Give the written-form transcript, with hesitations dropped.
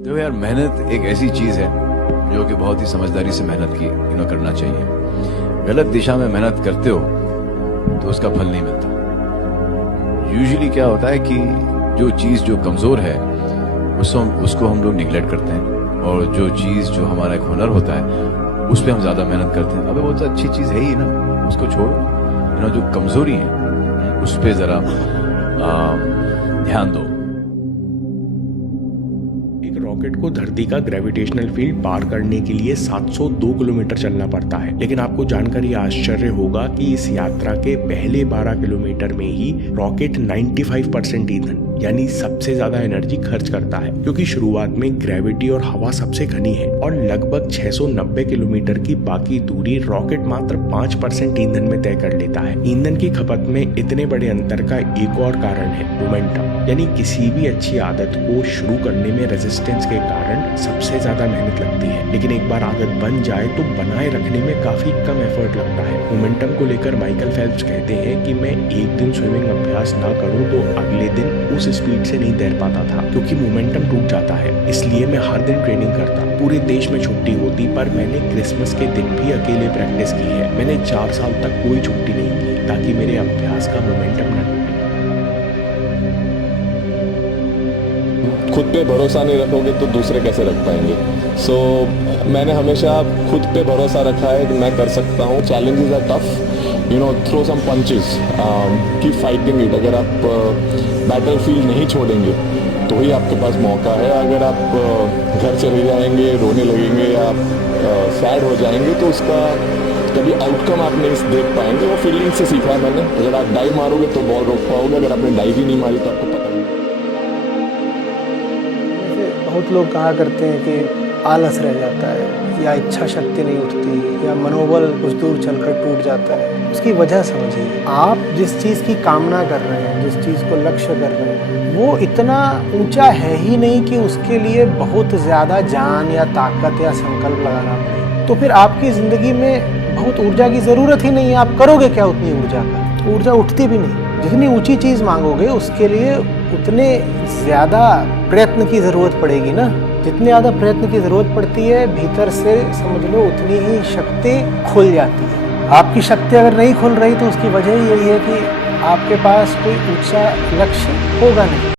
देखो यार, मेहनत एक ऐसी चीज है जो कि बहुत ही समझदारी से मेहनत की करना चाहिए। गलत दिशा में मेहनत करते हो तो उसका फल नहीं मिलता। यूजुअली क्या होता है कि जो चीज जो कमजोर है उसको हम लोग निगलेक्ट करते हैं, और जो चीज जो हमारा एक हुनर होता है उस पर हम ज्यादा मेहनत करते हैं। अबे वो तो अच्छी चीज है ही ना, उसको छोड़ो। जो कमजोरी है उस पर जरा ध्यान दो। रॉकेट को धरती का ग्रेविटेशनल फील्ड पार करने के लिए 702 किलोमीटर चलना पड़ता है, लेकिन आपको जानकर यह आश्चर्य होगा कि इस यात्रा के पहले 12 किलोमीटर में ही रॉकेट 95% ईंधन यानी सबसे ज्यादा एनर्जी खर्च करता है, क्योंकि शुरुआत में ग्रेविटी और हवा सबसे घनी है और लगभग 690 किलोमीटर की बाकी दूरी रॉकेट मात्र 5% ईंधन में तय कर लेता है। ईंधन की खपत में इतने बड़े अंतर का एक और कारण है मोमेंटम, यानी किसी भी अच्छी आदत को शुरू करने में रेजिस्टेंस के कारण सबसे ज्यादा मेहनत लगती है, लेकिन एक बार आदत बन जाए तो बनाए रखने में काफी कम एफर्ट लगता है। मोमेंटम को लेकर माइकल फेल्प्स कहते हैं कि मैं एक दिन स्विमिंग अभ्यास ना करूं तो अगले दिन उस स्पीड से नहीं तैर पाता था, क्योंकि मोमेंटम टूट जाता है। इसलिए मैं हर दिन ट्रेनिंग करता। पूरे देश में छुट्टी होती, पर मैंने क्रिसमस के दिन भी अकेले प्रैक्टिस की है। मैंने 4 साल तक कोई छुट्टी नहीं की ताकि मेरे अभ्यास का मोमेंटम न टूटे। खुद पे भरोसा नहीं रखोगे तो दूसरे कैसे रख पाएंगे। सो मैंने हमेशा खुद पे भरोसा रखा है कि मैं कर सकता हूँ। Challenges are tough, throw some punches, keep fighting it. अगर आप बैटल फील्ड नहीं छोड़ेंगे तो ही आपके पास मौका है। अगर आप घर चले जाएंगे, रोने लगेंगे या सैड हो जाएंगे तो उसका कभी आउटकम आप नहीं देख पाएंगे। वो फीलिंग से सीखा है मैंने। अगर आप डाइव मारोगे तो बॉल रोक पाओगे, अगर आपने डाइव ही नहीं मारी तो आपको पता नहीं। बहुत लोग कहा करते हैं कि आलस रह जाता है, या इच्छा शक्ति नहीं उठती, या मनोबल कुछ दूर चलकर टूट जाता है। उसकी वजह समझिए। आप जिस चीज़ की कामना कर रहे हैं, जिस चीज़ को लक्ष्य कर रहे हैं, वो इतना ऊंचा है ही नहीं कि उसके लिए बहुत ज़्यादा जान या ताकत या संकल्प लगाना पड़े। तो फिर आपकी ज़िंदगी में बहुत ऊर्जा की ज़रूरत ही नहीं है। आप करोगे क्या उतनी ऊर्जा का? ऊर्जा उठती भी नहीं। जितनी ऊंची चीज़ मांगोगे उसके लिए उतने ज़्यादा प्रयत्न की ज़रूरत पड़ेगी ना। जितनी ज़्यादा प्रयत्न की ज़रूरत पड़ती है, भीतर से समझ लो उतनी ही शक्ति खुल जाती है। आपकी शक्ति अगर नहीं खुल रही तो उसकी वजह यही है कि आपके पास कोई ऊंचा लक्ष्य होगा नहीं।